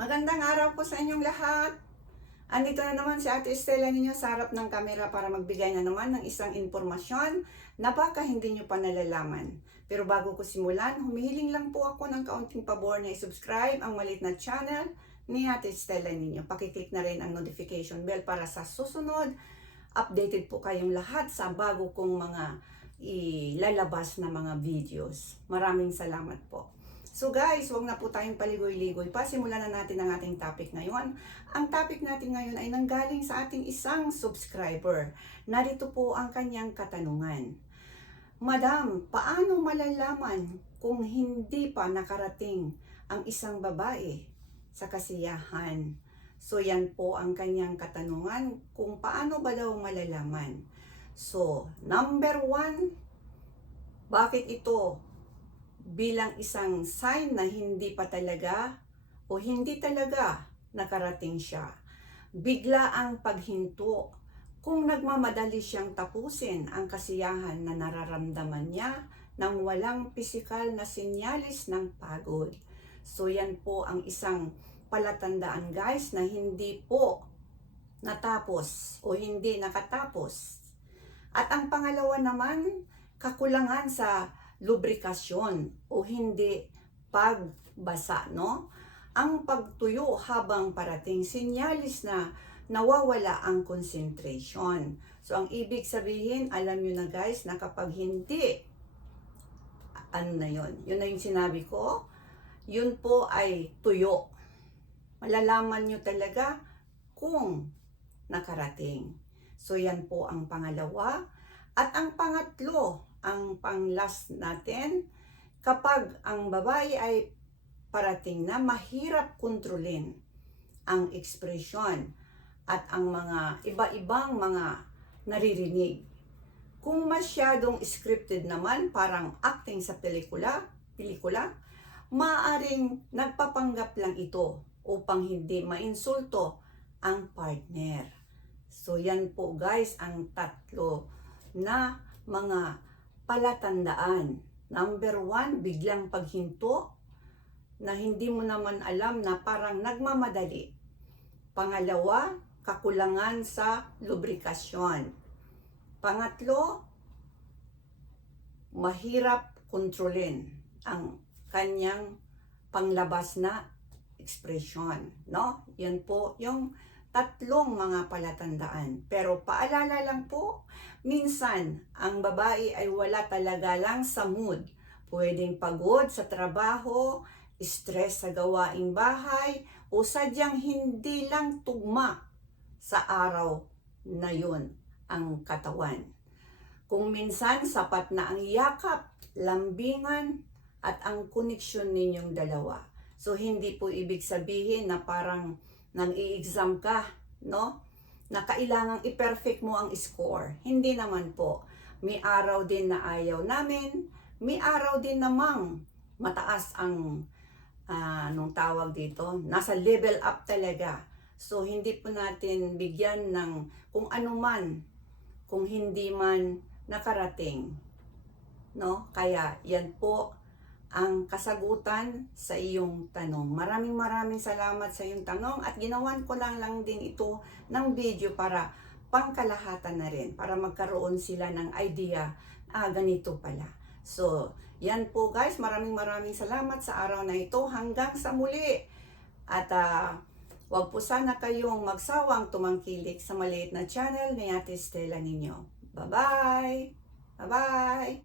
Magandang araw po sa inyong lahat. Andito na naman si Ate Estela ninyo sa harap ng kamera para magbigay na naman ng isang impormasyon na baka hindi nyo pa nalalaman. Pero bago ko simulan, humihiling lang po ako ng kaunting pabor na i-subscribe ang maliit na channel ni Ate Estela ninyo. Pakiclick na rin ang notification bell para sa susunod, updated po kayong lahat sa bago kong mga ilalabas na mga videos. Maraming salamat po. So guys, huwag na po tayong paligoy-ligoy pa. Simulan na natin ang ating topic ngayon. Ang topic natin ngayon ay nanggaling sa ating isang subscriber. Narito po ang kanyang katanungan. Madam, paano malalaman kung hindi pa nakarating ang isang babae sa kasiyahan? So yan po ang kanyang katanungan, kung paano ba daw malalaman. So, number 1, bakit ito bilang isang sign na hindi pa talaga o hindi talaga nakarating siya? Bigla ang paghinto. Kung nagmamadali siyang tapusin ang kasiyahan na nararamdaman niya nang walang pisikal na sinyalis ng pagod. So yan po ang isang palatandaan guys na hindi po natapos o hindi nakatapos. At ang pangalawa naman, kakulangan sa lubrikasyon o hindi pagbasa, no? Ang pagtuyo habang parating, sinyalis na nawawala ang concentration. So ang ibig sabihin, alam nyo na guys, na kapag hindi, ano na yun? Yun na yung sinabi ko, yun po ay tuyo. Malalaman nyo talaga kung nakarating. So yan po ang pangalawa. At ang pangatlo, ang pang-last natin, kapag ang babae ay parating na, mahirap kontrolin ang ekspresyon at ang mga iba-ibang mga naririnig. Kung masyadong scripted naman, parang acting sa pelikula, maaaring nagpapanggap lang ito upang hindi mainsulto ang partner. So yan po guys ang tatlo na mga palatandaan. Number 1, biglang paghinto na hindi mo naman alam na parang nagmamadali. Pangalawa, kakulangan sa lubrikasyon. Pangatlo, mahirap kontrolin ang kanyang panglabas na ekspresyon, no? Yan po yung tatlong mga palatandaan. Pero paalala lang po, minsan ang babae ay wala talaga lang sa mood. Pwedeng pagod sa trabaho, stress sa gawaing bahay, o sadyang hindi lang tugma sa araw na yun ang katawan. Kung minsan sapat na ang yakap, lambingan, at ang koneksyon ninyong dalawa. So hindi po ibig sabihin na parang nag-i-exam ka, no? Na kailangang i-perfect mo ang score. Hindi naman po. May araw din na ayaw namin, may araw din namang mataas ang anong tawag dito, nasa level up talaga. So hindi po natin bigyan ng kung ano man, kung hindi man nakarating, no? Kaya yan po ang kasagutan sa iyong tanong. Maraming salamat sa iyong tanong at ginawan ko lang din ito ng video para pangkalahatan na rin, para magkaroon sila ng idea, ganito pala. So, yan po guys, maraming salamat sa araw na ito. Hanggang sa muli. At wag po sana kayong magsawang tumangkilik sa maliit na channel ni Ate Estela ninyo. Bye-bye! Bye-bye!